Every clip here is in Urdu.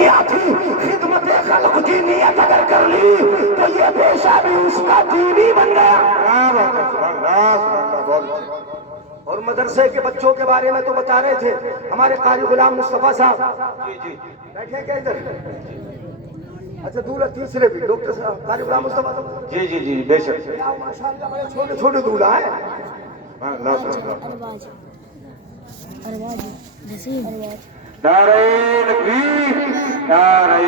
تھی خدمت خلق کی نیت اگر کر لی تو یہ پیشہ بھی اس کا دینی بن گیا۔ اور مدرسے کے بچوں کے بارے میں تو بتا رہے تھے ہمارے قاری غلام مصطفیٰ صاحب، جی بیٹھے کیا ادھر؟ اچھا دولہ تیسرے بھی ڈاکٹر صاحب قاری غلام مصطفیٰ صاحب، جی بے شک ماشاءاللہ بڑے چھوٹے چھوٹے دولہ ہیں۔ نعرہ تکبیر، نعرہ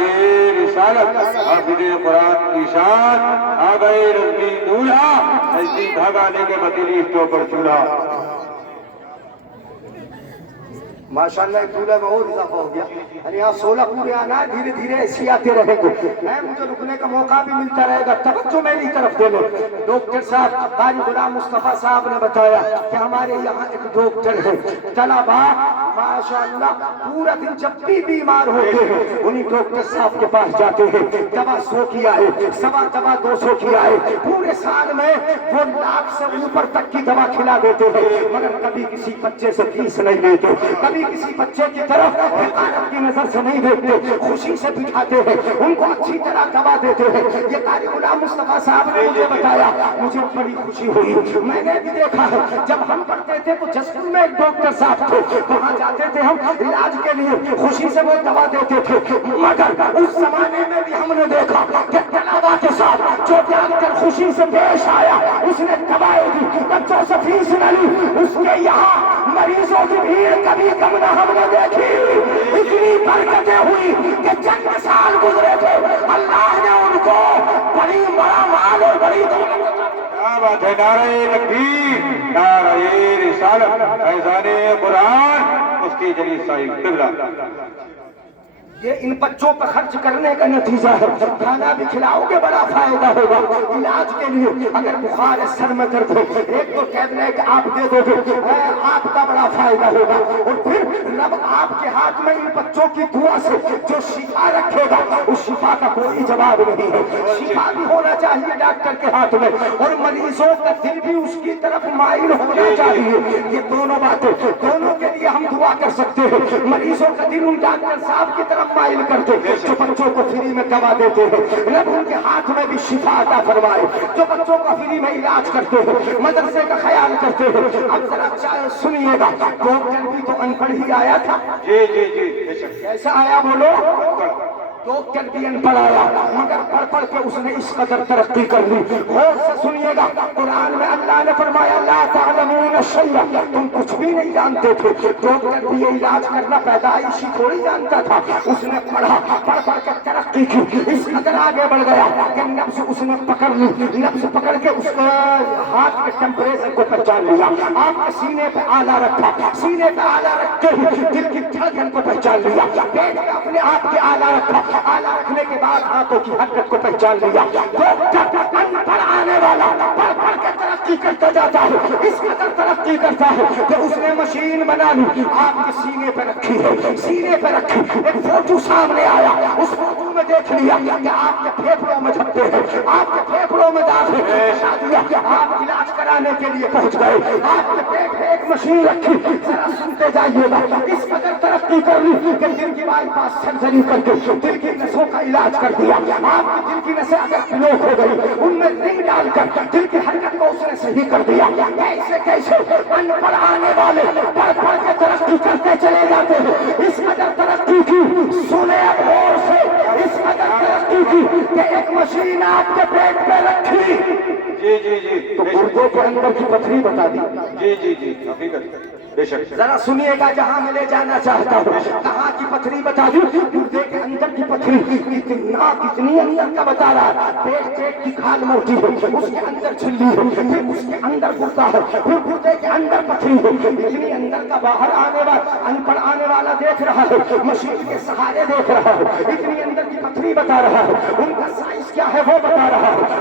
رسالت، حافظ قرآن کی شان، آبا رضوی دولہا، نزدیک دھاگا لے کے مدنی چوپڑ چولہا۔ ماشاءاللہ ایک دولہ میں اور اضافہ ہو گیا، یعنی یہاں 16 پورے آنا ہے، دھیرے دھیرے ایسی آتے رہے گا، مجھے رکنے کا موقع بھی ملتا رہے گا، توجہ میری طرف دے لو۔ ڈاکٹر صاحب قاری غلام مصطفیٰ صاحب نے بتایا کہ ہمارے یہاں ایک ڈاکٹر ہے، طلبہ ماشاءاللہ پورا دن جب بھی بیمار ہوتے ہیں انہی ڈاکٹر صاحب کے پاس جاتے ہیں، دوا 100 کی آئے، سوا دوا 200 کی آئے، پورے سال میں وہ لاکھ سے اوپر تک کی دوا کھلا دیتے ہیں، مگر کبھی کسی بچے سے فیس نہیں لیتے، کبھی کسی بچے کی طرف حقارت کی نظر سے نہیں دیکھتے، خوشی سے بٹھاتے ہیں، ان کو اچھی طرح دوا دیتے ہیں۔ یہ قاری غلام مصطفیٰ صاحب نے مجھے بتایا، مجھے بڑی خوشی ہوئی، میں نے بھی دیکھا ہے جب ہم پڑھتے تھے تو جسپور میں ایک ڈاکٹر صاحب تھے، وہاں جاتے تھے ہم علاج کے لیے، خوشی سے وہ دوا دیتے تھے، مگر اس زمانے میں بھی ہم نے دیکھا کہ طلبا کے ساتھ جو ڈاکٹر خوشی سے پیش آیا اس نے دوائیں دی، بچوں سے فیس نہ لی، اس کے یہاں مریضوں کی بھیڑ کبھی کم نہ ہم نے دیکھی، اتنی برکتیں ہوئی کہ چند سال گزرے تھے اللہ نے ان کو بڑی بڑا مال اور بڑی دولت۔ کیا بات ہے، نعرہ تکبیر، نعرہ رسالت، فیضان قرآن، مفتی جلیل صاحب قبلہ۔ یہ ان بچوں پر خرچ کرنے کا نتیجہ ہے، کھانا بھی کھلاؤ گے بڑا فائدہ ہوگا، علاج کے لیے اگر بخار ہے سر میں درد ہو ایک تو ٹیبلٹ آپ دے دو گے، آپ کا بڑا فائدہ ہوگا، اور پھر رب آپ کے ہاتھ میں ان بچوں کی دعا سے جو شفا رکھے گا اس شفا کا کوئی جواب نہیں ہے، شفا بھی ہونا چاہیے ڈاکٹر کے ہاتھ میں اور مریضوں کا دل بھی اس کی طرف مائل ہونا چاہیے، یہ دونوں باتیں دونوں کے لیے ہم دعا کر سکتے ہیں، مریضوں کا دل ان ڈاکٹر صاحب کی طرف مائل کرتے جو بچوں کو فری میں دوا دیتے ہیں، رب ان کے ہاتھ میں بھی شفا عطا فرمائے، جو بچوں کا فری میں علاج کرتے ہیں، مدرسے کا خیال کرتے ہیں۔ اب ذرا سنیے گا، ڈاکٹر بھی تو ان پڑھ ہی آیا تھا، جی کیسا آیا بولو؟ ڈاکٹر بھی ان پڑھ آیا مگر پڑھ پڑھ کے اس نے اس قدر ترقی کر لی۔ غور سے سنیے گا، قرآن میں اللہ نے فرمایا لا تعلمون شیئا، تم کچھ بھی نہیں جانتے تھے، ڈاکٹر بھی یہ علاج کرنا پیدائشی تھوڑی جانتا تھا، اس نے پڑھا، پڑھ پڑھ کے ترقی کی، اس قدر آگے بڑھ گیا کہ نبض اس نے پکڑ لی، نبض پکڑ کے اس کے ہاتھ کے ٹیمپریچر کو پہچان لیا، آپ کے سینے پہ آلہ رکھا، سینے پہ آلہ رکھ کے دل کی دھڑکن کو پہچان لیا، پیٹ پہ اپنے آپ کے آلہ رکھا، آلہ رکھنے کے بعد ہاتھوں کی حرکت کو پہچان لیا۔ ڈاکٹر ان پڑھ آنے والا پڑھ پڑھ کے ترقی کرتا جاتا ہے، اس قدر ترقی کرتا ہے کہ اس نے مشین بنا لی، آپ کے سینے پہ رکھی ہے، سینے پہ رکھی، ایک فوٹو سامنے آیا، اس فوٹو میں دیکھ لیا کہ آپ کے پھیپھڑوں میں جھپتے ہیں، آپ کے پھیپھڑوں میں داخل بتا دیا کہ آپ علاج کرانے کے لیے پہنچ گئے، آپ کے پیٹ پہ ایک مشین رکھی، ذرا سنتے جائیے گا، اس قدر ترقی کر لی کہ دل کی بائی پاس سرجری کر کے دل کی نسوں کا علاج کر دیا، آپ کی دل کی نسیں اگر بلاک ہو گئی ان میں رنگ ڈال کر دل کی حرکت کو اس نے صحیح کر دیا۔ کیسے کیسے ان پڑھ آنے والے پڑھ پڑھ کے ترقی کرتے چلے جاتے ہیں، اس قدر ترقی کی، سنے غور سے، اس قدر ترقی کی کہ ایک مشین آپ کے پیٹ پہ رکھی جی تو گردوں کے اندر کی پتھری بتا دی، جی حقیقت بے شک۔ ذرا سنیے گا جہاں میں لے جانا چاہتا ہوں، کہاں کی پتھری بتا دی، گردے کے اندر کی پتھری، کتنی اندر کا بتا رہا ہے، پیٹ کی کھال موٹی ہے، اس کے اندر جھلی ہے، پھر اس کے اندر گردہ ہے، پھر گردے کے اندر پتھری ہے، اتنی اندر کا باہر آنے والا ان پڑھ آنے والا دیکھ رہا ہے، مشین کے سہارے دیکھ رہا ہے، اتنی اندر کی پتھری بتا رہا ہے، ان کا سائز کیا ہے وہ بتا رہا ہے،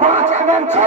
5 mm 6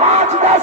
5 10,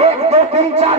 1 2 3 4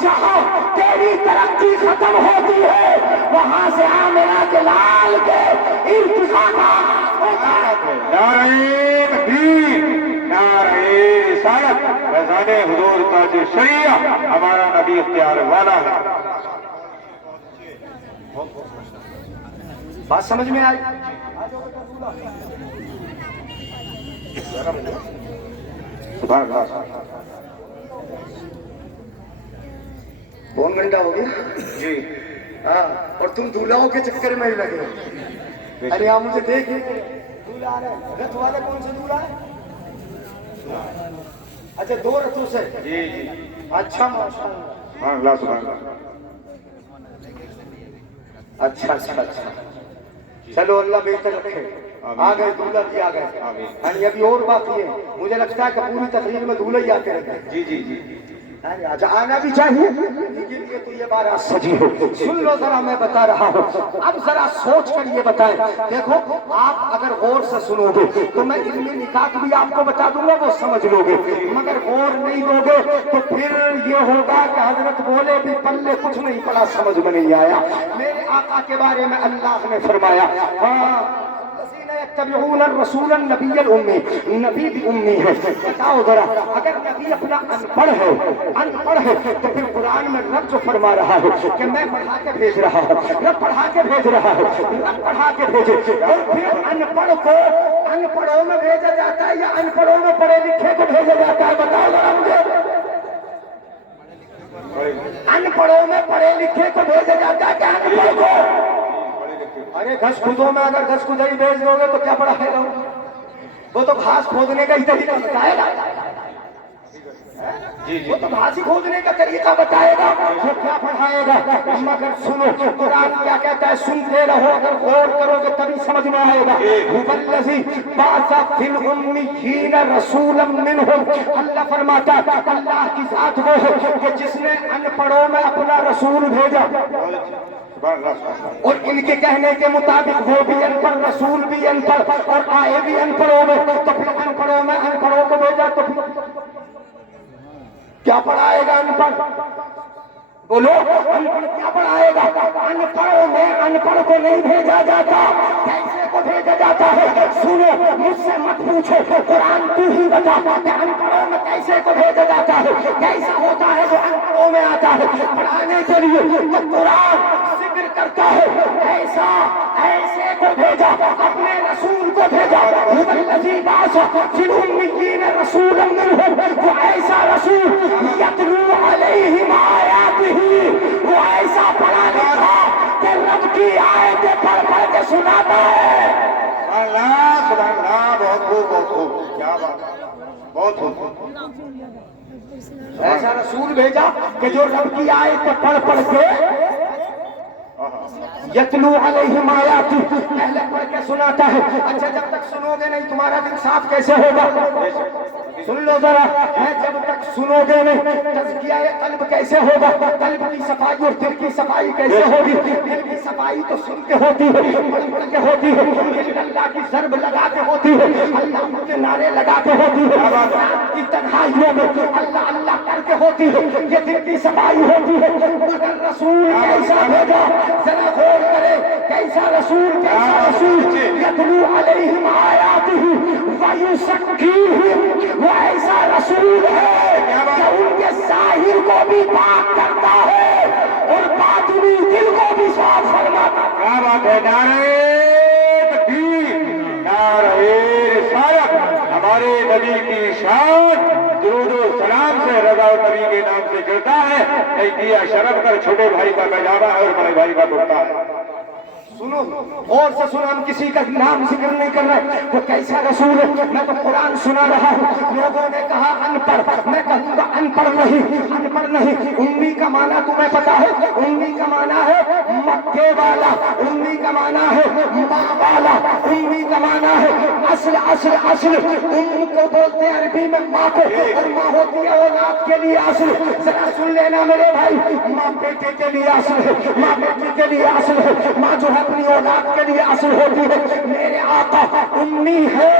جہاں تیری ترقی ختم ہوتی ہے وہاں سے میرا جلال کے ارتقاءات ہوتا ہے. نعرہ تکبیر، نعرہ رسالت، فیضان حضور تاج شریعہ ہمارا نبی اختیار والا ہے. بات سمجھ میں آئی؟ سبحان اللہ. پون گھنٹہ ہو گیا جی ہاں، اور تم دولہوں کے چکر میں ہی لگے ہو. ارے آپ مجھے دیکھیں دولہا آ رہے ہیں. رتھ والے کون سے دولہا ہے؟ اچھا 2 رتھوں سے. جی جی اچھا ماشاء اللہ. سبحان اللہ سبحان اللہ. اچھا اچھا اچھا چلو اللہ بہتر رکھے. آ گئے دولہا بھی آ گئے. یعنی ابھی اور باقی ہے. مجھے لگتا ہے کہ پوری تقریر میں دولہا ہی آتے رہتے ہیں. جی جی جی اچھا آنا بھی چاہیے لیکن یہ تو یہ بارہ سجی ہو. سن لو ذرا میں بتا رہا ہوں. اب ذرا سوچ کر یہ بتائیں. دیکھو آپ اگر غور سے سنو گے تو میں علم نکات بھی آپ کو بتا دوں گا وہ سمجھ لو گے. مگر غور نہیں لو گے تو پھر یہ ہوگا کہ حضرت بولے بھی پلے کچھ نہیں پڑا سمجھ میں نہیں آیا. میرے آقا کے بارے میں اللہ نے فرمایا يتبعون الرسول النبی الأمی. نبی بھی امی ہے. بتاؤ ذرا اگر نبی اپنا ان پڑھ ہے تو پھر قرآن میں رب جو فرما رہا ہے کہ میں پڑھا کے بھیج رہا ہوں. رب پڑھا کے بھیج رہا ہے. رب پڑھا کے بھیجے. اور پھر ان پڑھ کو ان پڑھوں میں بھیجا جاتا ہے یا ان پڑھوں میں پڑھے لکھے کو بھیجا جاتا ہے؟ بتاؤ ذرا مجھے. ان پڑھوں میں پڑھے لکھے کو بھیجا جاتا ہے کہ ان پڑھ کو؟ ارے گھس کھودوں میں اگر گھس کھدائی بھیج دو گے تو کیا پڑھائے گا؟ وہ تو گھاس کھودنے کا ہی طریقہ بتائے گا. وہ تو گھاس ہی کھودنے کا طریقہ بتائے گا. وہ کیا پڑھائے گا؟ مگر سنو قرآن کیا کہتا ہے. سنتے رہو. اگر غور کرو گے تبھی سمجھ میں آئے گا. هو الذی بعث فی الامیین رسولا منہم. اللہ فرماتا ہے اللہ کی ذات وہ ہے کہ جس نے ان پڑھوں میں اپنا رسول بھیجا. اور ان کے کہنے کے مطابق وہ بھی ان پڑھ رسول بھی ان پڑھ اور آئے بھی ان پڑھوں میں. تو پھر ان پڑھوں میں ان پڑھوں کو بھیجا تو کیا پڑھائے گا ان پڑھ؟ بولو ان پڑھ کیا پڑھائے گا؟ ان پڑھوں میں ان پڑھ کو نہیں بھیجا جاتا. کیسے کو بھیجا جاتا ہے؟ سنو مجھ سے مت پوچھو. قرآن تو ہی بتا کہ ان پڑھوں میں کیسے کو بھیجا جاتا ہے. کیسا ہوتا ہے جو ان پڑھوں میں آتا ہے پڑھانے کے لیے. تو قرآن ذکر کرتا ہے ایسا ایسے کو بھیجا اپنے رسول کو بھیجا. هو الذی بعث فی الامیین رسولا منہم. وہ ایسا رسول یتلو علیہم آیاتہ. وہ ایسا پڑھا لکھا کہ رب کی آیتیں پڑھ پڑھ کے سناتا ہے. اللہ سبحان اللہ. بہت خوب بہت خوب. کیا بات ہے. بہت خوب. ایسا رسول بھیجا کہ جو رب کی آیتیں پڑھ پڑھ کے یتلو علیہم آیاتہ پہلے پڑھ کے سناتا ہے. اچھا جب تک سنو گے نہیں تمہارا دل صاف کیسے ہوگا؟ سن لو ذرا. جب تک سنو گے نہیں تزکیہ قلب کیسے ہوگا؟ قلب کی صفائی اور دل کی صفائی کیسے ہوگی؟ دل کی صفائی تو سن کے ہوتی ہے پڑھ پڑھ کے ہوتی ہے. اللہ کی ضرب لگا کے ہوتی ہے. اللہ کے نعرے لگا کے ہوتی ہے. رات کی تنہائیوں میں اللہ اللہ کر کے ہوتی ہے. یہ دل کی صفائی ہوتی ہے. مگر رسول کیسا بھیجا ذرا غور کرے. کیسا رسول کیسا رسول یتلو علیہم آیاتہ ویزکیہم. وہ ایسا رسول ہے کہ ان کے ظاہر کو بھی پاک کرتا ہے اور باطنی دل کو بھی صاف فرماتا ہے. کیا بات ہے. نعرہ تکبیر، نعرہ رسالت. ہمارے نبی کی شان درود و سلام سے رضا و نبی کے نام سے چلتا ہے. نہیں دیا شرف کر چھوٹے بھائی کا پیجامہ ہے اور بڑے بھائی کا کرتا ہے. سنو اور سے سنو. ہم کسی کا نام ذکر نہیں کر رہے. وہ کیسا رسول ہے؟ میں تو قرآن سنا رہا ہوں. لوگوں نے کہا ان پڑھ. میں کہوں گا ان پڑھ نہیں. ان پڑھ نہیں. امی کا معنی تمہیں پتا ہے؟ امی کا معنی ہے مکے والا امی کا معنی ہے ماں والا، امی کا معنی ہے اصل اصل اصل، ام کو بولتے ہیں عربی میں ماں کو، اور ماں ہوتی ہے اولاد کے لیے اصل۔ ذرا سن لینا میرے بھائی، ماں بیٹے کے لیے اصل ہے، ماں بیٹی کے لیے اصل ہے، ماں جو ہے اپنی اولاد کے لیے اصل ہوتی ہے۔ میرے آقا امی ہے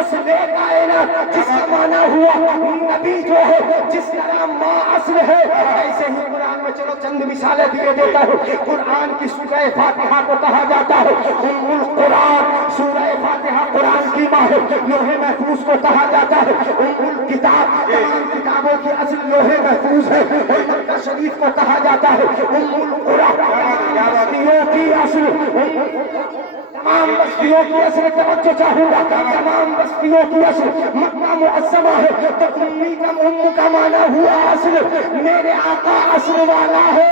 اصل کائنات، جس کا معنی ہوا نبی جو ہے، جس طرح ماں اصل ہے، ایسے ہی قرآن میں چلو چند مثالیں دیے دیتا ہوں۔ قرآن کی سورہ فاتحہ کو کہا جاتا ہے ام القرآن، سورہ فاتحہ قرآن کی ماں ہے۔ لوح محفوظ کو کہا جاتا ہے ام الکتاب، تمام کتابوں کی اصل لوح محفوظ ہے۔ اور مکہ شریف کو کہا جاتا ہے ام القرآن، بستیوں کی اصل، تمام بستیوں کی اصل، توجہ چاہوں گا، تمام بستیوں کی اصل مکہ معظمہ ہے۔ تو امی کا ام کا معنی ہوا اصل، میرے آقا اصل والا ہے،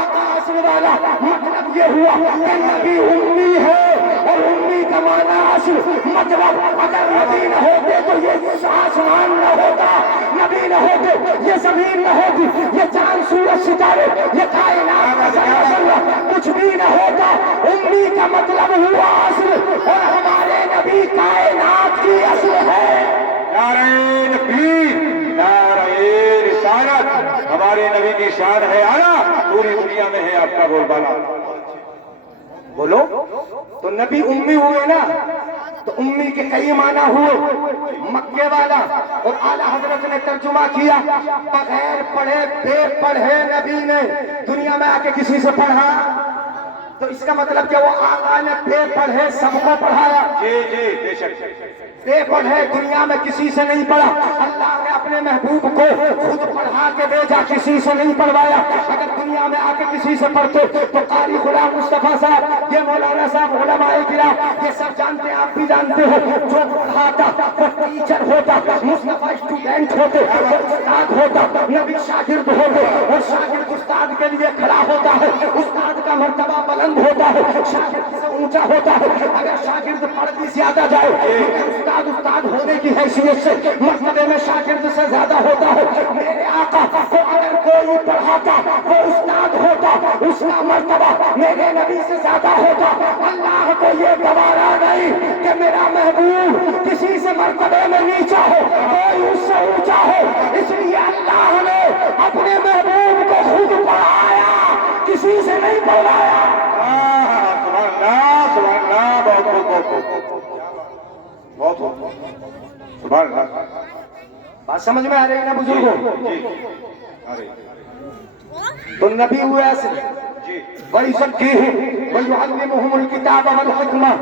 آقا اصل والا، مطلب یہ ہوا کہ نبی امی ہے، اور امی کا معنی اصل، مطلب اگر نبی نہ ہوتے تو یہ آسمان نہ ہوتا، نبی نہ ہوتے یہ زمین نہ ہوتی، یہ چاند سورج ستارے، یہ کائنات کا ذرہ ذرہ کچھ بھی نہ ہوتا۔ امی کا مطلب ہوا اصل، اور ہمارے نبی کائنات کی اصل ہے۔ نعرہ تکبیر، نعرہ رسالت، ہمارے نبی کی شان ہے اعلیٰ، پوری دنیا میں ہے آپ کا بول بالا۔ بولو تو نبی امی ہوئے نا، تو امی کے کئی معنی ہوئے، مکے والا، اور اعلیٰ حضرت نے ترجمہ کیا بغیر پڑھے بے پڑھے نبی نے دنیا میں آ کے کسی سے پڑھا، تو اس کا مطلب کہ وہ آقا نے بے پڑھے سب کو پڑھایا۔ جی جی بے شک، بے پڑھے دنیا میں کسی سے نہیں پڑھا، اللہ نے اپنے محبوب کو خود پڑھا کے بھیجا، کسی سے نہیں پڑھوایا۔ اگر دنیا میں آ کے کسی سے پڑھتے تو قاری غلام مصطفیٰ صاحب، یہ مولانا صاحب، علماء کرام، یہ سب جانتے ہیں، آپ بھی جانتے ہو، جو پڑھاتا وہ ٹیچر ہوتا، مصطفیٰ اسٹوڈنٹ ہوتے، وہ استاد ہوتا، نبی شاگرد ہوتے، اور شاگرد استاد کے لیے کھڑا ہوتا ہے، استاد کا مرتبہ بلند ہوتا ہے، شاگرد سے اونچا ہوتا ہے۔ اگر شاگرد پڑھ بھی زیادہ جائے، استاد ہونے کی حیثیت سے مرتبے میں شاگرد سے زیادہ ہوتا ہے۔ میرے آقا کو اگر کوئی پڑھاتا وہ استاد ہوتا، اس کا مرتبہ میرے نبی سے زیادہ ہوتا۔ اللہ کو یہ گوارا نہیں کہ میرا محبوب کسی سے مرتبے میں نیچا ہو، کوئی اس سے اونچا ہو، اس لیے اللہ نے اپنے محبوب کو خود پڑھایا، کسی سے نہیں پڑھایا۔ سبحان اللہ، سبحان اللہ، بہت بہت بہت بہت سبحان اللہ۔ بات سمجھ میں آ رہی ہے نا بزرگوں؟ جی ارے تو نبی ہوئے ایسے جی وَيُزَكِّيهِمْ وَيُعَلِّمُهُمُ الْكِتَابَ وَالْحِكْمَةَ،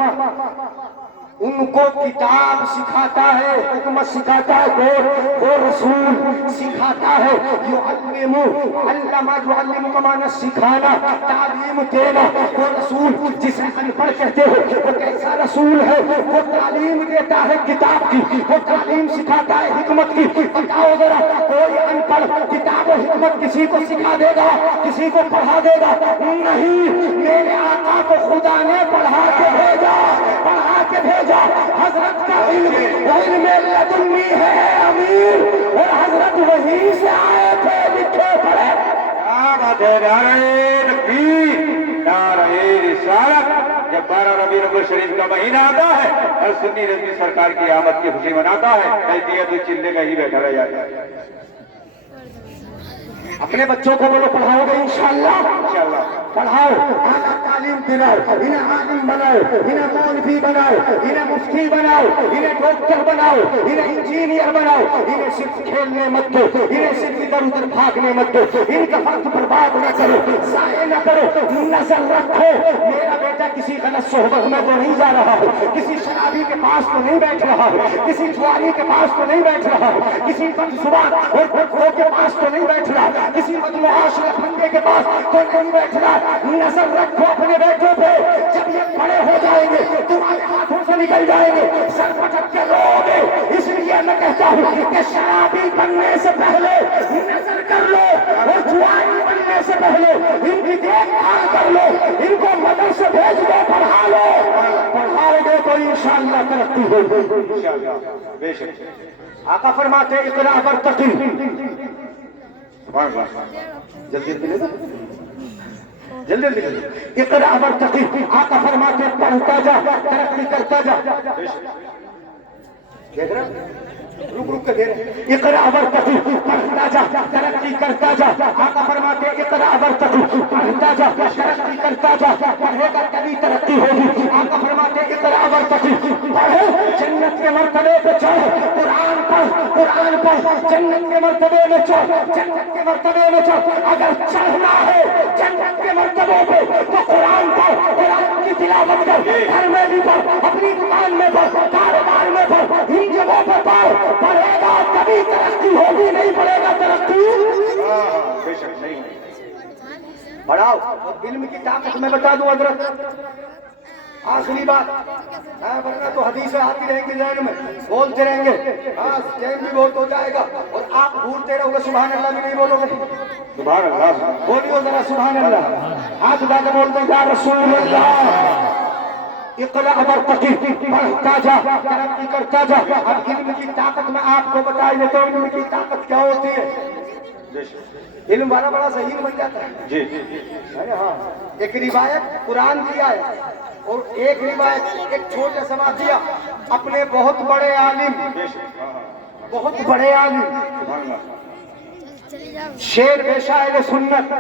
ان کو کتاب سکھاتا ہے، حکمت سکھاتا ہے، وہ رسول سکھاتا ہے۔ یعلم، علم، یعلم کا معنی سکھانا، تعلیم دینا۔ وہ رسول جسے ان پڑھ کہتے ہو، وہ کیسا رسول ہے؟ وہ تعلیم دیتا ہے کتاب کی، وہ تعلیم سکھاتا ہے حکمت کی۔ بتاؤ ذرا، کوئی ان پڑھ کتاب و حکمت کسی کو سکھا دے گا، کسی کو پڑھا دے گا؟ نہیں، میرے آقا کو خدا نے پڑھا کے بھیجا، پڑھا کے بھیجا۔ حضرت کا علم لدنی ہے امیر، اور حضرت وہیں سے آئے تھے، لکھے پڑھے۔ کیا بات ہے، نعرہ تکبیر، نعرہ رسالت۔ جب 12 ربیع الاول شریف کا مہینہ آتا ہے، ہر سنی رضوی سرکار کی آمد کی خوشی مناتا ہے، کہتی ہے تو چلے میں ہی بیٹھا رہ جاتا ہے۔ اپنے بچوں کو بولو پڑھاؤ گے انشاءاللہ، انشاءاللہ پڑھاؤ، اعلیٰ تعلیم دلاؤ، انہیں عالم بناؤ، انہیں مولوی بناؤ، انہیں مفتی بناؤ، انہیں ڈاکٹر بناؤ، انہیں انجینئر بناؤ۔ انہیں صرف کھیلنے مت دو، انہیں صرف ادھر ادھر بھاگنے مت دو، ان کا وقت برباد نہ کرو، ضائع نہ کرو، نظر رکھو۔ میرا بیٹا کسی غلط صحبت میں تو نہیں جا رہا ہے، کسی شرابی کے پاس تو نہیں بیٹھ رہا ہے، کسی جواری کے پاس تو نہیں بیٹھ رہا ہے، کسی بدزبان اور بدخو کے پاس تو نہیں بیٹھ رہا، کسی بدمعاشر پھندے کے پاس تو نہیں بیٹھ رہا۔ نظر رکھو اپنے بیٹوں پہ، جب یہ بڑے ہو جائیں گے تمہارے ہاتھوں سے نکل جائیں گے، سر پٹک کے رو گے۔ اس لیے میں کہتا ہوں کہ شرابی بننے سے پہلے نظر کر لو، اور جوانی بننے سے پہلے ان کی دیکھ بھال کر لو، ان کو مدرسے بھیج دو، پڑھا لو۔ پڑھاؤ گے تو انشاءاللہ ترقی ہوگی انشاءاللہ بے شک۔ آقا فرماتے اقرا ورتقی، سبحان اللہ، جلدی جلدی لے لو۔ جلدی جلدی اقرا ورتقی، آقا فرماتے پڑھتا جا ترقی کرتا جا. دیکھ رہے رک رک کے دے رہے. اقرا ورتقی، پڑھتا جا ترقی کرتا جا. آقا فرماتے اقرا ورتقی، پڑھتا جا ترقی کرتا جا. پڑھے گا تبھی ترقی ہوگی. آقا فرماتے اقرا ورتقی، پڑھ جنت کے مرتبے پہ چڑھ. قرآن پڑھ، قرآن پڑھ، جنت کے مرتبے میں چڑھ، جنت کے مرتبے میں چڑھ. اگر چڑھنا ہے جنت کے مرتبے پہ تو قرآن پڑھ، قرآن کی تلاوت کر. گھر میں بھی پڑھ، اپنی دکان میں پڑھ، کاروبار میں پڑھ، ان جگہوں پہ پڑھ. پڑھے گا تبھی ترقی ہوگی، نہیں پڑھے گا ترقی بے شک نہیں. پڑھاؤ. علم کی طاقت میں بتا دوں حضرت، آخری بات ہے، ورنہ تو حدیثیں آتی رہیں گی ذہن میں، بولتے رہیں گے. ہاں ٹائم بھی بہت ہو جائے گا اور آپ بھولتے رہو گے. سبحان اللہ بھی نہیں بولو گے. سبحان اللہ. بولیو ذرا سبحان اللہ. ہاتھ اٹھا کے بولتے ہیں یا رسول اللہ. اقرا ورتقی، پڑھتا جا ترقی کرتا جا. اب علم کی طاقت میں آپ کو بتائی دیتا ہوں علم کی طاقت کیا ہوتی ہے. علم والا بڑا ذہین بن جاتا ہے. جی ہاں. ایک روایت قرآن کی آئے اور ایک روایت ایک چھوٹا سا واقعہ اپنے بہت بڑے عالم، بہت بڑے عالم شیر بیشا اہل سنت،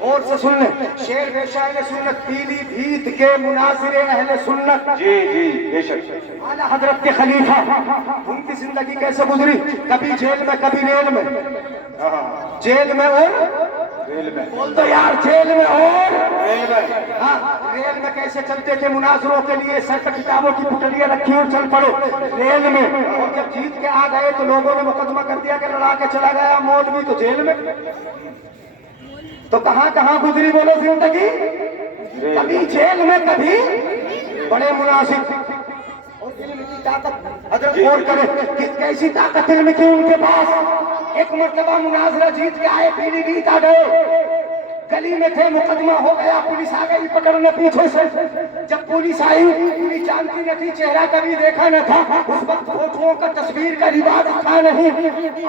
اور سے سن لیں، شیر بیشا اہل سنت پیلی بھیت کے مناظر اہل سنت. جی جی بے شک. اعلیٰ حضرت کے خلیفہ، ان کی زندگی کیسے گزری؟ کبھی جیل میں کبھی ریل میں. جیل میں اور ریل میں. بول دو یار، جیل میں اور ریل میں. ہاں. ریل میں کیسے چلتے تھے مناظروں کے لیے؟ سر پہ کتابوں کی پٹلیاں رکھی اور چل پڑو ریل میں. اور جب جیت کے آ گئے تو لوگوں نے مقدمہ کر دیا کہ لڑا کے چلا گیا مولوی تو جیل میں. تو کہاں کہاں گزری بولو زندگی؟ کبھی جیل میں کبھی بڑے مناظر. اور علم کی طاقت حضرت غور کرے کہ کیسی طاقت علم کی ان کے پاس. ایک مرتبہ مناظرہ جیت کے آئے، پیلی بھیت آ گئے، گلی میں تھے، مقدمہ ہو گیا، پولیس آ گئی پکڑنے پیچھے سے. جب پولیس آئی، پولیس جانتی نہ تھی، چہرہ کبھی دیکھا نہ تھا، اس وقت فوٹوؤں کا تصویر کا رواج تھا نہیں.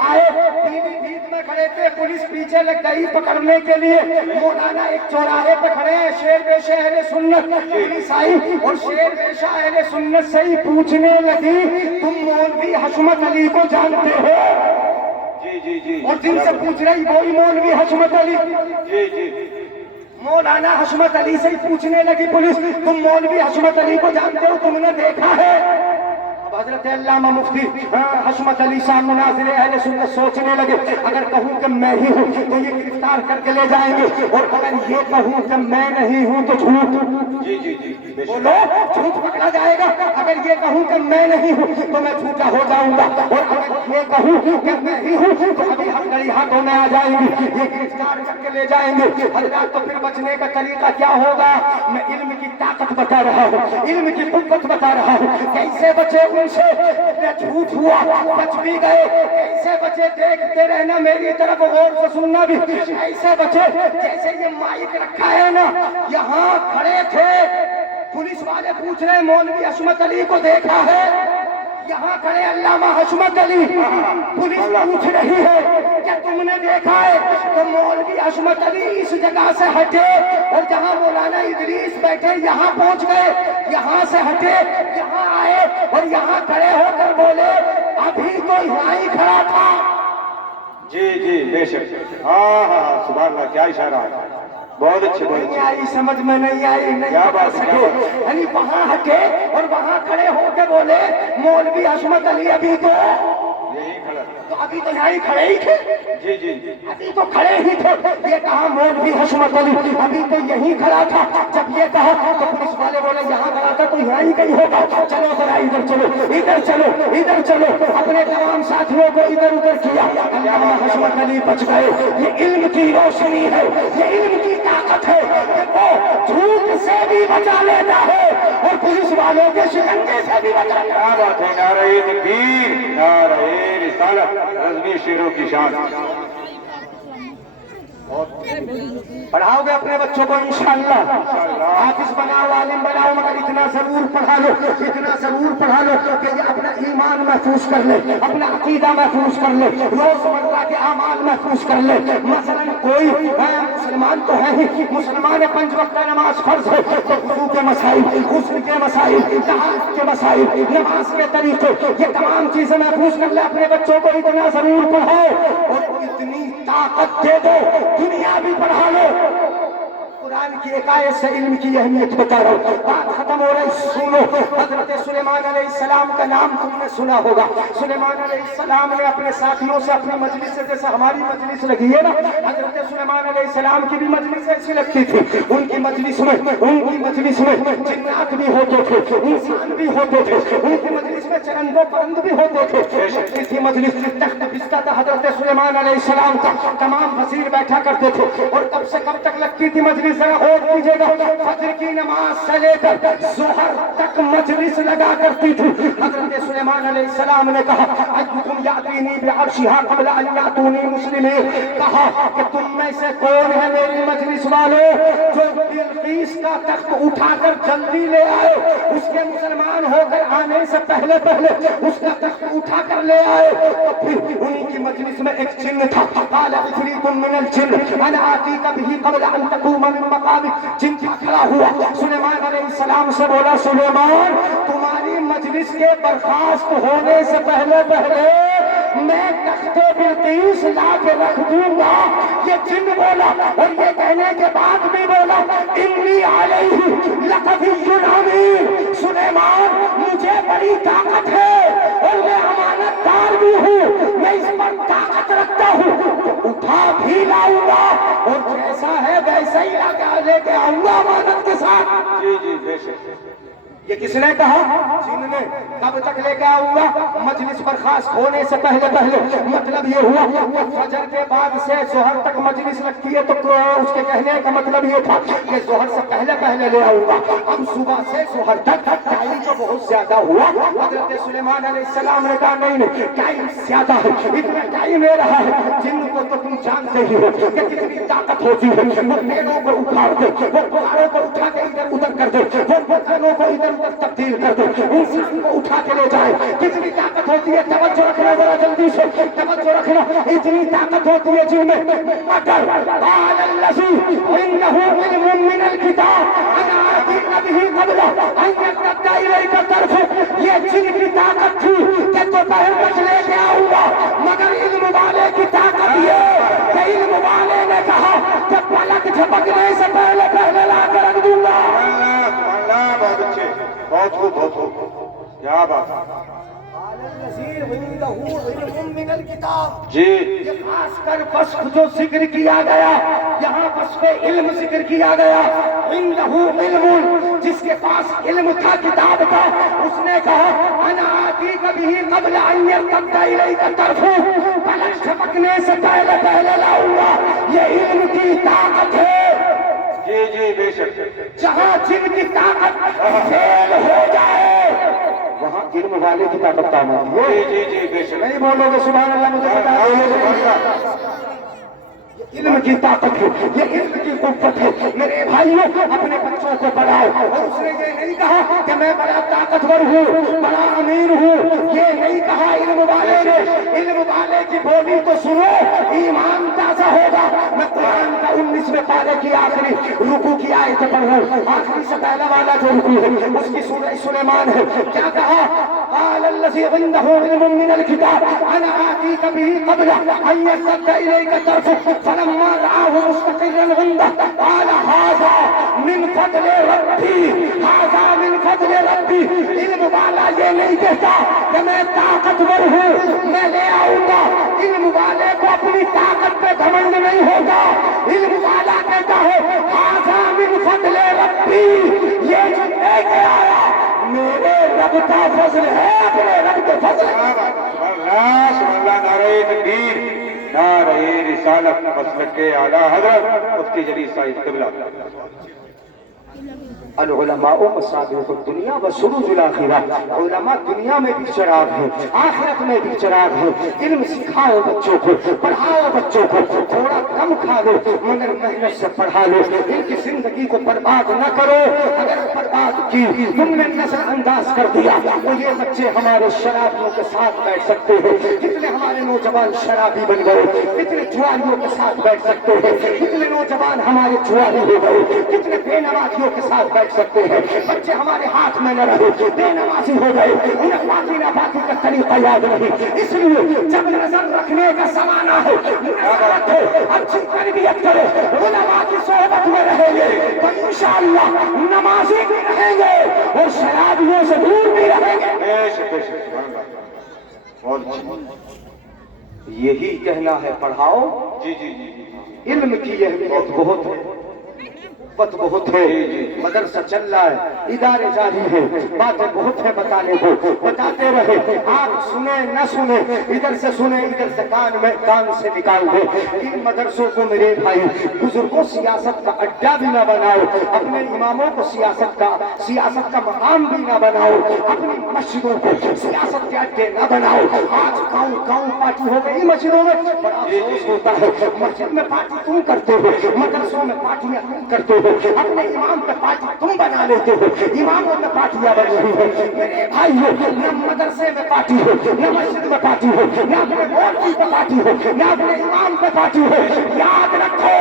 آئے پیلی بھیت میں کھڑے تھے، پولیس پیچھے لگ گئی پکڑنے کے لیے. مولانا ایک چوراہے پہ کھڑے ہیں، شیر بیشا اہل سنت. پولیس آئی اور شیر بیشا اہل سنت سے ہی پوچھنے لگی تم مولوی حشمت علی کو جانتے ہو؟ جی جی جی. اور جن سے پوچھ رہی وہی مولوی حشمت علی. جی جی. مولانا حشمت علی سے ہی پوچھنے لگی پولیس تم مولوی حشمت علی کو جانتے ہو، تم نے دیکھا ہے؟ اب حضرت علامہ مفتی حشمت علی صاحب مناظر اہل سنت سوچنے لگے اگر کہوں کہ میں ہی ہوں تو یہ گرفتار کر کے لے جائیں گے، اور اگر یہ کہوں کہ میں نہیں ہوں تو جھوٹ. جی جی جی بولو جھوٹ پکڑا جائے گا. اگر یہ کہوں کہ میں نہیں ہوں تو میں جھوٹا ہو جاؤں گا، اور اگر یہ کہوں کہ میں ہی ہوں تو ابھی ہم گڑی ہاتھوں میں آ جائیں گے، یہ گرفتار کر کے لے جائیں گے. حضرات تو پھر بچنے کا طریقہ کیا ہوگا؟ میں علم کی طاقت بتا رہا ہوں، علم کی قوت بتا رہا ہوں. کیسے بچے ان سے؟ جھوٹ ہوا بچ بھی گئے. کیسے بچے؟ دیکھتے رہنا، میری طرف غور سے سننا بھی. ایسے بچے جیسے یہ مائک رکھا ہے نا، یہاں کھڑے تھے، پولیس والے پوچھ رہے مولوی حشمت علی کو دیکھا ہے؟ یہاں کھڑے علامہ حشمت علی، پولیس پوچھ رہی ہے کیا تم نے دیکھا ہے؟ تو مولوی حشمت علی اس جگہ سے ہٹے اور جہاں مولانا ادریس بیٹھے یہاں پہنچ گئے، یہاں سے ہٹے یہاں آئے اور یہاں کھڑے ہو کر بولے ابھی تو یہاں ہی کھڑا تھا. جی جی بے شک. ہاں ہاں سبحان اللہ، کیا اشارہ ہے. بہت اچھے بہت نہیں اچھے. آئی سمجھ میں، نہیں آئی، نہیں کیا بتا بات ہے، سکے. کیا بات ہے. یعنی وہاں ہٹے اور وہاں کھڑے ہو کے بولے مولوی حشمت علی ابھی تو یہی کھڑا. تو ابھی تو یہاں ہی کھڑے ہی تھے، جی جی. ابھی تو کھڑے ہی تھے. یہ کہا مولوی حشمت علی ابھی تو یہیں کھڑا تھا. جب یہ کہا تو پولیس والے بولے یہاں کھڑا تھا تو یہاں ہی کہیں ہوگا، چلو ذرا ادھر چلو، ادھر چلو، ادھر چلو. اپنے تمام ساتھیوں کو ادھر ادھر کیا. علامہ حشمت علی بچ گئے. یہ علم کی روشنی ہے، یہ علم کی طاقت ہے کہ وہ جھوٹ سے بھی بچا لیتا ہے اور پولیس والوں کے شکنجے سے بھی بچا لیتا ہے. کیا بات ہے. نعرہ تکبیر، نعرہ رسالت، رضوی شیروں کی شان. پڑھاؤ گے اپنے بچوں کو انشاءاللہ، حافظ بناؤ، عالم بناؤ، مگر اتنا ضرور پڑھا لو، اتنا ضرور پڑھا لو کہ یہ اپنا ایمان محفوظ کر لے، اپنا عقیدہ محفوظ کر لے، روزمرہ کے اعمال محفوظ کر لے. مثلاً کوئی مسلمان تو ہے ہی، مسلمان 5 وقت نماز فرض ہے تو وضو کے مسائل، غسل کے مسائل، طہارت کے مسائل، نماز کے طریقے، یہ تمام چیزیں محفوظ کر لے، اپنے بچوں کو اتنا ضرور پڑھاؤ اور اتنی طاقت دے دو دنیا بھی پڑھا لو۔ قرآن کی ایک آیت سے علم کی اہمیت بتا رہا ہوں، بات ختم ہو رہی، سنو۔ حضرت سلیمان علیہ السلام کا نام تم نے سنا ہوگا۔ سلیمان علیہ السلام نے اپنے ساتھیوں سے اپنی مجلس سے، جیسے ہماری مجلس لگی ہے نا، حضرت سلیمان علیہ السلام کی بھی مجلس ایسی لگتی تھی۔ ان کی مجلس میں جنات بھی ہوتے تھے، انسان بھی ہوتے تھے، ان کی مجلس میں چرند و پرند بھی ہوتے تھے۔ لگتی تھی مجلس، تخت بستر تھا حضرت سلیمان علیہ السلام کا، تمام وزیر بیٹھا کرتے تھے۔ اور کب سے کب تک لگتی تھی مجلس؟ ذرا غور کیجیے گا، فجر کی نماز سے لے کر ظہر تک مجلس لگا کرتی تھی۔ حضرت سلیمان علیہ السلام نے کہا ایکم یاتینی بعرشھا قبل ان یاتونی مسلمین، کہا کہ تم میں سے کون ہے میری مجلس والے جو بلقیس کا تخت اٹھا کر جلدی لے آئے، اس کے مسلمان ہو کر آنے سے پہلے اس کا تخت اٹھا کر لے آئے۔ تو پھر انہی کی مجلس میں ایک جن تھا، قال عفریت من الجن انا آتیک بہ قبل ان تقوم من مقامک، جن کا کھڑا ہوا سلیمان علیہ السلام سے بولا سلیمان تمہاری مجلس کے برخاست ہونے سے پہلے میں تخت بلقیس لا کے رکھ دوں گا۔ یہ جن بولا اور یہ کہنے کے بعد بھی بولا انی علیہ لقوی امین، سلیمان مجھے بڑی طاقت ہے اور میں امانت دار بھی ہوں، میں اس پر طاقت رکھتا ہوں، اٹھا بھی لاؤں گا اور جیسا ہے ویسا ہی لے کے آؤں گا امانت کے ساتھ۔ جی جی بے شک۔ یہ کس نے کہا؟ جن نے۔ کب تک لے کے آؤں گا؟ مجلس برخاست ہونے سے پہلے۔ مطلب یہ ہوا کہ فجر کے بعد سے ظہر تک مجلس لگتی ہے تو اس کے کہنے کا مطلب یہ تھا کہ ظہر سے پہلے لے آؤں گا۔ اب صبح سے ظہر تک ٹائم جو بہت زیادہ ہوا، حضرت سلیمان علیہ السلام نے کہا نہیں ٹائم زیادہ ہے، اتنا ٹائم لے رہا ہے، جن کو تو تم جانتے ہی ہو کہ کتنی طاقت ہوتی ہے، وہ پیڑوں کو اکھاڑ دے، وہ پہاڑوں کو اٹھا کے ادھر ادھر کر دے، وہ مکانوں کو ادھر تبدیل کر دے، انسان کو اٹھا کے لے جائے، کتنی طاقت ہوتی ہے۔ توجہ رکھنا ذرا جلدی سے، توجہ رکھنا، اتنی طاقت ہوتی ہے جن میں۔ مگر قال الذی عنده علم من الکتاب انا آتیک بہ قبل ان یرتد الیک طرفک، یہ جن کی طاقت تھی کہ دوپہر تک لے کے آؤں گا، مگر علم والے کی طاقت یہ کہ علم والے نے کہا کہ پلک جھپکنے سے پہلے لا کر رکھ دوں گا۔ اللہ بہت اچھے، بہت خوب بہت خوب، کیا بات ہے۔ جی یہ خاص کر وصف جو ذکر کیا گیا یہاں وصف علم ذکر کیا گیا، عنده علم، جس کے پاس علم تھا کتاب کا، اس نے کہا انا آتیک بہ قبل ان یرتد الیک طرفک، پلک جھپکنے سے پہلے لاؤں گا۔ یہ علم کی طاقت ہے۔ جی جی بے شک۔ جہاں جن کی طاقت فیل ہو جائے وہاں علم والے کی طاقت کام آتی ہے۔ جی جی بے شک۔ نہیں بولو گے سبحان اللہ، مجھے پتا ہے علم کی طاقت ہے، یہ علم کی قوت ہے۔ میرے بھائیوں اپنے بچوں کو پڑھاؤ، اور اس نے یہ نہیں کہا کہ میں بڑا طاقتور ہوں، بڑا امیر ہوں، یہ نہیں کہا علم والے نے۔ علم والے کی بولی تو سنو، ایمان تازہ ہوگا۔ میں قرآن کا 19ویں پارے کی آخری رکوع کی آیت پڑھ رہا ہوں، آخری سے پہلا والا جو رکوع ہے اس کی سورہ سلیمان ہے۔ کیا کہا؟ قال الذی عنده علم من الکتاب انا آتیک بہ قبل ان یرتد الیک طرفک فلما رآه مستقرا عنده قال هذا من فضل ربی، هذا من فضل ربی۔ علم والا یہ نہیں کہتا کہ میں طاقتور ہوں، میں لے آؤں گا۔ علم والے کو اپنی طاقت پہ گھمنڈ نہیں ہوگا۔ علم والا کہتا ہے هذا من فضل ربی، یہ جو لے کے آیا میرے رب کا فضل ہے، اپنے رب کے فضل ہے۔ سبحان اللہ، نعرہ تکبیر، نعرہ رسالت، مسلک اعلیٰ حضرت مفتی جلیل سعید قبلہ۔ العلماء مصابیح الدنیا و سروج الآخرہ، علماء دنیا میں بھی چراغ ہیں، آخرت میں بھی چراغ ہیں۔ علم سکھاؤ بچوں کو، پڑھاؤ بچوں کو، تھوڑا کم کھا لو مگر محنت سے پڑھا لو، ان کی زندگی کو برباد نہ کرو۔ اگر برباد کی تم نے نظر انداز کر دیا تو یہ بچے ہمارے شرابیوں کے ساتھ بیٹھ سکتے ہیں۔ کتنے ہمارے نوجوان شرابی بن گئے، کتنے جواریوں کے ساتھ بیٹھ سکتے ہیں، کتنے نوجوان ہمارے جواری ہو گئے، کتنے بے نمازیوں کے ساتھ بیٹھ سکتے ہیں۔ بچے ہمارے ہاتھ میں نہ رہے، بے نمازی ہو گئے، انہیں باقی نہ باقی کا طریقہ یاد نہیں۔ اس لیے جب نظر رکھنے کا زمانہ ہے، نظر رکھو، اچھی تربیت کرو، علماء کی صحبت میں رہیں گے تو انشاءاللہ نمازی بھی رہیں گے اور شرابیوں سے دور بھی رہیں گے۔ یہی کہنا ہے، پڑھاؤ۔ جی جی جی علم کی اہمیت بہت ہے، بہت ہے، مدرسہ چل رہا ہے، ادارے جاری ہیں، باتیں بہت ہیں بتانے کو، بتاتے رہے، آپ سنیں نہ سنیں، ادھر سے سنیں ادھر سے کان سے نکال دیں۔ ان مدرسوں کو میرے بھائی بزرگوں سیاست کا اڈا بھی نہ بناؤ، اپنے اماموں کو سیاست کا مقام بھی نہ بناؤ، اپنی مسجدوں کو سیاست کے اڈے نہ بناؤ۔ آج گاؤں پارٹی ہو گئی مسجدوں میں، بڑا افسوس ہوتا ہے۔ مسجد میں پارٹی تم کرتے ہو، مدرسوں میں پارٹیاں تم کرتے ہو، اپنے امام پہ پارٹی تم بنا لیتے ہو، اماموں میں پارٹیاں بن رہی ہیں۔ میرے بھائی ہو، نہ مدرسے میں پارٹی ہو، نہ مسجد میں پارٹی ہو، نہ اپنے مولوی پہ پارٹی ہو، نہ اپنے امام پہ پارٹی ہو۔ یاد رکھو،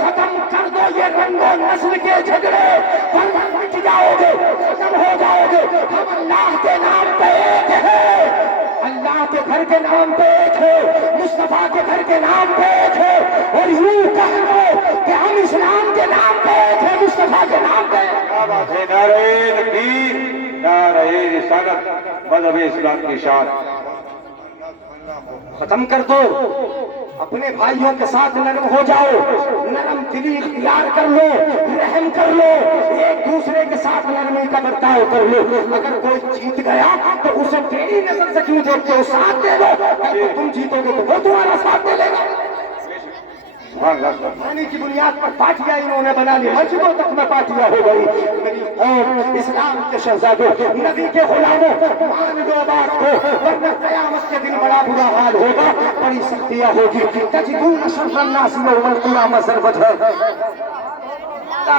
ختم کر دو یہ رنگ و نسل کے جھگڑے، ورنہ مٹ جاؤ گے، ختم ہو جاؤ گے۔ ہم اللہ کے نام پہ ایک ہیں، اللہ کے گھر کے نام پہ ایک ہے، مصطفیٰ کے گھر کے نام پہ ایک ہے، اور یوں کہہ لو کہ ہم اسلام کے نام پہ ایک ہے، مصطفیٰ کے نام پہ۔ کیا بات ہے! نعرہ تکبیر، نعرہ رسالت، مذہب اسلام کی شان۔ ختم کر دو، اپنے بھائیوں کے ساتھ نرم ہو جاؤ، نرم دلی اختیار کر لو، رحم کر لو، ایک دوسرے کے ساتھ نرمی کا برتاؤ کر لو۔ اگر کوئی جیت گیا تو اسے تیری نظر سے کیوں دیکھتے ہو، ساتھ دے دو۔ اگر تم جیتو گے تو وہ تمہارا ساتھ دے لے گا۔ پانی کی بنیاد پر پارٹیاں انہوں نے بنا لی، مسجدوں تک میں پارٹیاں ہو گئی۔ میری قوم، اسلام کے شہزادوں، نبی کے غلاموں، مان لو بات کو، ورنہ قیامت کے دن بڑا برا حال ہوگا، بڑی سختیاں ہوگی۔ تجدون اشر الناس یوم القیامہ ذل-وجہ،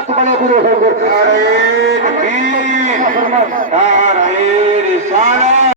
بڑے برے ہوں گے۔ نعرہ تکبیر، نعرہ رسالت۔